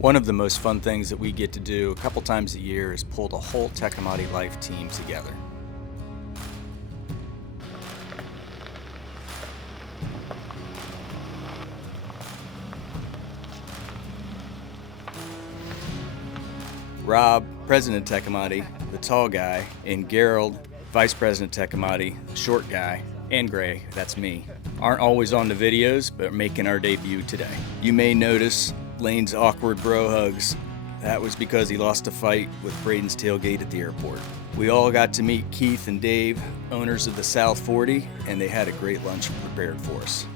One of the most fun things that we get to do a couple times a year is pull the whole Tecomate Life team together. Rob, president of Tecomate, the tall guy, and Gerald, vice president of Tecomate, the short guy, and Gray, that's me, aren't always on the videos, but are making our debut today. You may notice Lane's awkward bro hugs. That was because he lost a fight with Braden's tailgate at the airport. We all got to meet Keith and Dave, owners of the South 40, and they had a great lunch prepared for us.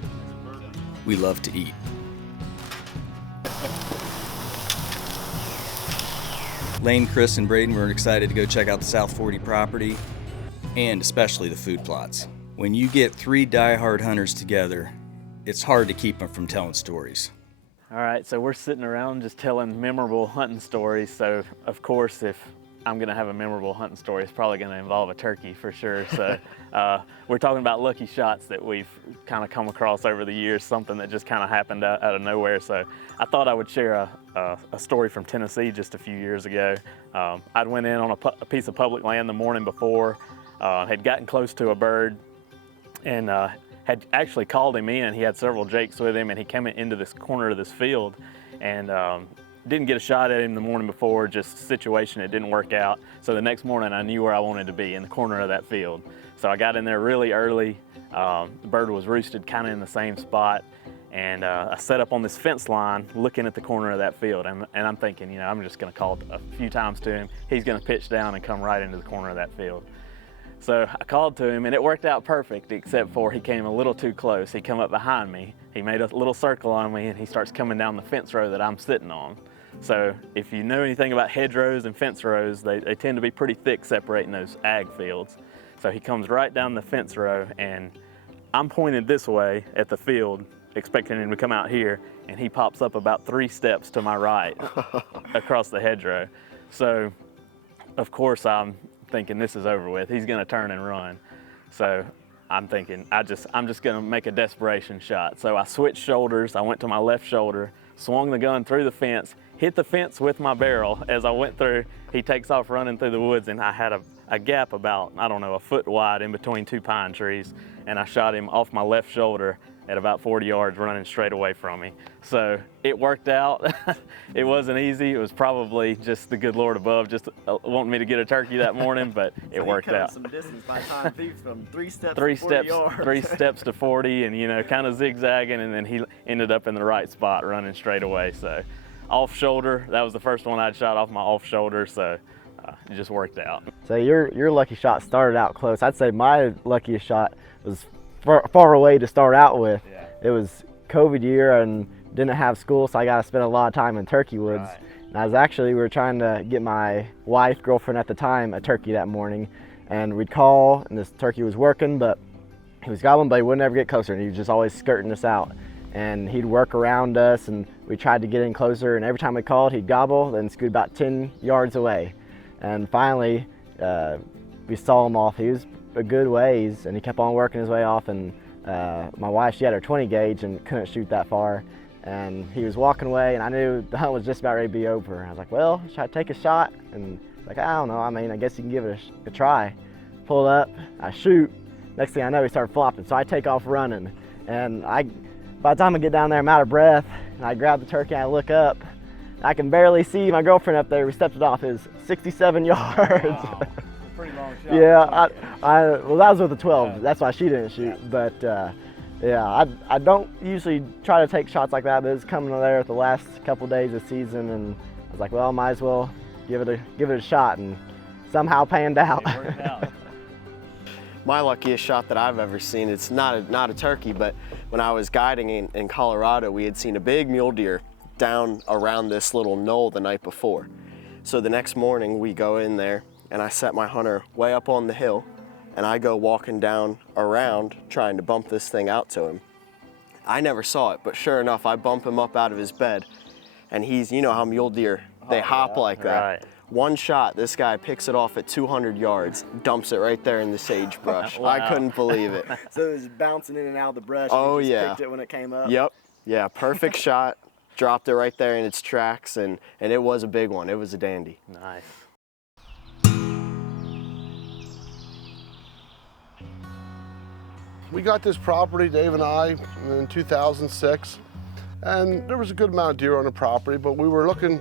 We love to eat. Lane, Chris, and Braden were excited to go check out the South 40 property, and especially the food plots. When you get three die-hard hunters together, it's hard to keep them from telling stories. All right, so we're sitting around just telling memorable hunting stories. So of course, if I'm gonna have a memorable hunting story, it's probably gonna involve a turkey for sure. So we're talking about lucky shots that we've kind of come across over the years, something that just kind of happened out of nowhere. So I thought I would share a story from Tennessee just a few years ago. I'd went in on a piece of public land the morning before, had gotten close to a bird, and had actually called him in. He had several jakes with him, and he came into this corner of this field, and didn't get a shot at him the morning before, just situation, it didn't work out. So the next morning I knew where I wanted to be, in the corner of that field. So I got in there really early. The bird was roosted kind of in the same spot, and I set up on this fence line looking at the corner of that field, and I'm thinking, you know, I'm just gonna call a few times to him. He's gonna pitch down and come right into the corner of that field. So I called to him, and it worked out perfect, except for he came a little too close. He come up behind me, he made a little circle on me, and he starts coming down the fence row that I'm sitting on. So if you know anything about hedgerows and fence rows, they tend to be pretty thick separating those ag fields. So he comes right down the fence row, and I'm pointed this way at the field, expecting him to come out here, and he pops up about 3 steps to my right across the hedgerow. So of course I'm thinking this is over with. He's gonna turn and run. So I'm thinking I'm just gonna make a desperation shot. So I switched shoulders, I went to my left shoulder, swung the gun through the fence, hit the fence with my barrel. As I went through, he takes off running through the woods, and I had a gap about, I don't know, a foot wide in between 2 pine trees, and I shot him off my left shoulder at about 40 yards running straight away from me. So it worked out. It wasn't easy. It was probably just the good Lord above just wanting me to get a turkey that morning, but it worked out. Some distance by the time from 3 steps three to 40 steps, yards. 3 steps to 40, and you know, kind of zigzagging, and then he ended up in the right spot running straight away. So off shoulder, that was the first one I'd shot off my off shoulder, so it just worked out. So your lucky shot started out close. I'd say my luckiest shot was far away to start out with. Yeah. It was COVID year and didn't have school, so I got to spend a lot of time in turkey woods. Right. And we were trying to get my wife, girlfriend at the time, a turkey that morning, and we'd call, and this turkey was working, but he was gobbling, but he wouldn't ever get closer, and he was just always skirting us out. And he'd work around us, and we tried to get in closer, and every time we called, he'd gobble, then scoot about 10 yards away. And finally, we saw him off. He was a good ways, and he kept on working his way off, and my wife, she had her 20 gauge and couldn't shoot that far, and he was walking away, and I knew the hunt was just about ready to be over. I was like, well, should I take a shot? And like, I don't know, I mean, I guess you can give it a try. Pull up, I shoot, next thing I know, he started flopping, so I take off running, and by the time I get down there, I'm out of breath, and I grab the turkey, and I look up, and I can barely see my girlfriend up there. We stepped it off. It was 67 yards. Wow. Pretty long shot. Yeah, well, that was with the 12. Yeah. That's why she didn't shoot. But yeah, I don't usually try to take shots like that, but it's coming there at the last couple days of season, and I was like, well, I might as well give it a shot, and somehow panned out. It worked out. My luckiest shot that I've ever seen, it's not a turkey, but when I was guiding in Colorado, we had seen a big mule deer down around this little knoll the night before. So the next morning we go in there, and I set my hunter way up on the hill, and I go walking down around trying to bump this thing out to him. I never saw it, but sure enough, I bump him up out of his bed, and he's, you know how mule deer, they hop like that. Right. One shot, this guy picks it off at 200 yards, dumps it right there in the sagebrush. Wow. I couldn't believe it. So it was bouncing in and out of the brush. Oh, and you just yeah. picked it when it came up. Yep, yeah, perfect shot. dropped it right there in its tracks, and it was a big one. It was a dandy. Nice. We got this property, Dave and I, in 2006, and there was a good amount of deer on the property, but we were looking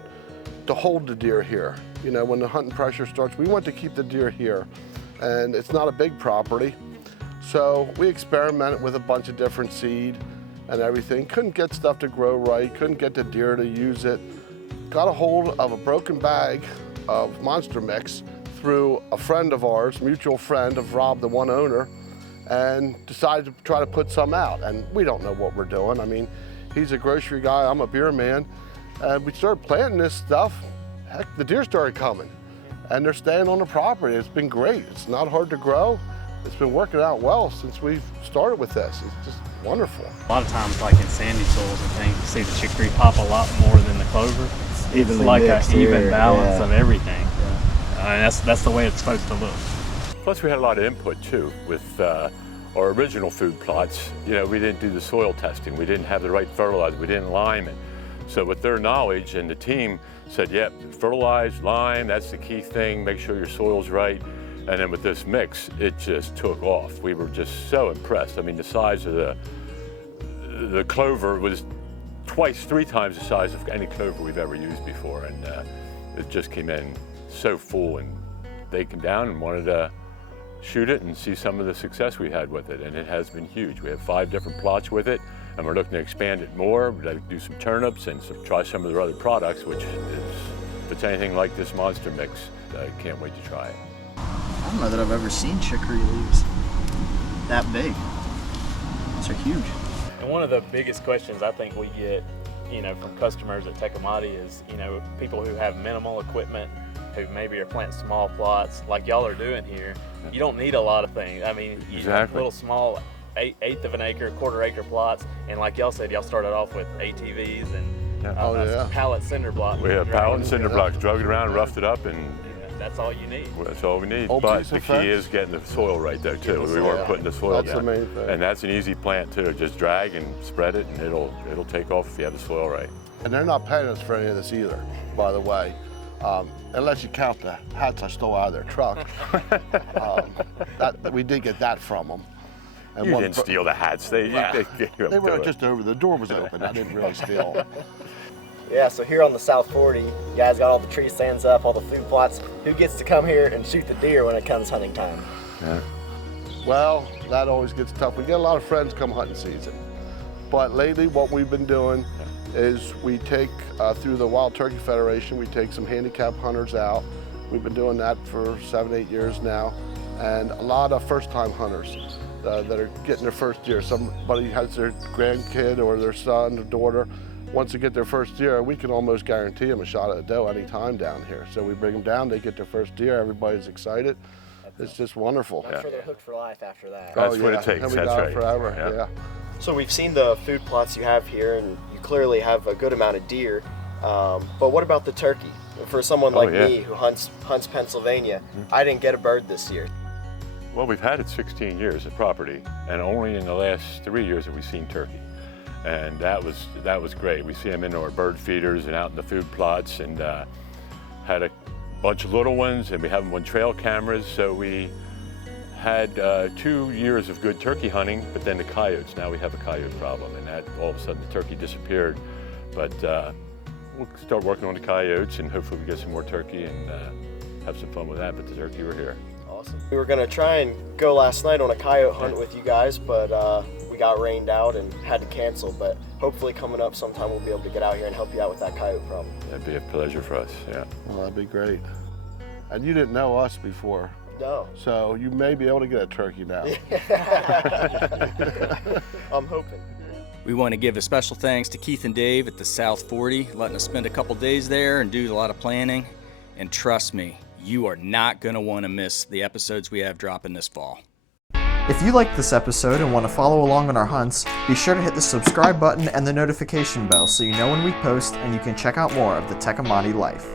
to hold the deer here. You know, when the hunting pressure starts, we want to keep the deer here, and it's not a big property. So we experimented with a bunch of different seed and everything. Couldn't get stuff to grow right, couldn't get the deer to use it. Got a hold of a broken bag of Monster Mix through a friend of ours, mutual friend of Rob, the one owner, and decided to try to put some out. And we don't know what we're doing. I mean, he's a grocery guy, I'm a beer man. And we started planting this stuff. Heck, the deer started coming. And they're staying on the property. It's been great. It's not hard to grow. It's been working out well since we've started with this. It's just wonderful. A lot of times, like in sandy soils and things, you see the chicory pop a lot more than the clover. It's like an even balance of everything. And that's the way it's supposed to look. Plus we had a lot of input too with our original food plots. You know, we didn't do the soil testing. We didn't have the right fertilizer. We didn't lime it. So with their knowledge, and the team said, yep, fertilize, lime, that's the key thing. Make sure your soil's right. And then with this mix, it just took off. We were just so impressed. I mean, the size of the clover was twice, 3 times the size of any clover we've ever used before. And it just came in so full, and they came down and wanted to shoot it and see some of the success we had with it, and it has been huge. We have 5 different plots with it, and we're looking to expand it more. We'd like to do some turnips and try some of their other products, which is, if it's anything like this Monster Mix, I can't wait to try it. I don't know that I've ever seen chicory leaves that big. Those are huge. And one of the biggest questions I think we get, you know, from customers at Tecomate is, you know, people who have minimal equipment, who maybe are planting small plots like y'all are doing here. You don't need a lot of things. I mean, you know, little small eighth of an acre, quarter-acre plots, and like y'all said, y'all started off with ATVs and pallet cinder blocks. We have pallet and cinder blocks, drug it around, roughed it up, and that's all you need. That's all we need. But the key is getting the soil right there too. We weren't putting the soil down. That's the main thing. And that's an easy plant too. Just drag and spread it, and it'll take off if you have the soil right. And they're not paying us for any of this either, by the way. Unless you count the hats I stole out of their truck. We did get that from them. And you didn't steal the hats. They were just over. The door was open. I didn't really steal them. Yeah, so here on the South 40, you guys got all the tree stands up, all the food plots. Who gets to come here and shoot the deer when it comes hunting time? Yeah. Well, that always gets tough. We get a lot of friends come hunting season. But lately what we've been doing is we take, through the Wild Turkey Federation, we take some handicapped hunters out. We've been doing that for 7-8 years now. And a lot of first-time hunters that are getting their first deer. Somebody has their grandkid or their son or daughter. Once they get their first deer, we can almost guarantee them a shot at a doe any time down here. So we bring them down, they get their first deer, everybody's excited. It's just wonderful. I'm sure they're hooked for life after that. That's what it takes, and we that's got right. It forever, yeah. So we've seen the food plots you have here, and you clearly have a good amount of deer. But what about the turkey? For someone like me who hunts Pennsylvania, I didn't get a bird this year. Well, we've had it 16 years at property, and only in the last 3 years have we seen turkey. And that was great. We see them in our bird feeders and out in the food plots, and had a bunch of little ones, and we have them on trail cameras. So we had 2 years of good turkey hunting, but then the coyotes. Now we have a coyote problem, and that all of a sudden the turkey disappeared. But we'll start working on the coyotes, and hopefully we get some more turkey and have some fun with that. But the turkey were here. Awesome. We were gonna try and go last night on a coyote hunt with you guys, but we got rained out and had to cancel. But hopefully coming up sometime we'll be able to get out here and help you out with that coyote problem. That'd be a pleasure for us, yeah. Well, that'd be great. And you didn't know us before. No. So you may be able to get a turkey now. I'm hoping. We want to give a special thanks to Keith and Dave at the South 40, letting us spend a couple days there and do a lot of planning. And trust me, you are not going to want to miss the episodes we have dropping this fall. If you liked this episode and want to follow along on our hunts, be sure to hit the subscribe button and the notification bell so you know when we post, and you can check out more of the Tecomate life.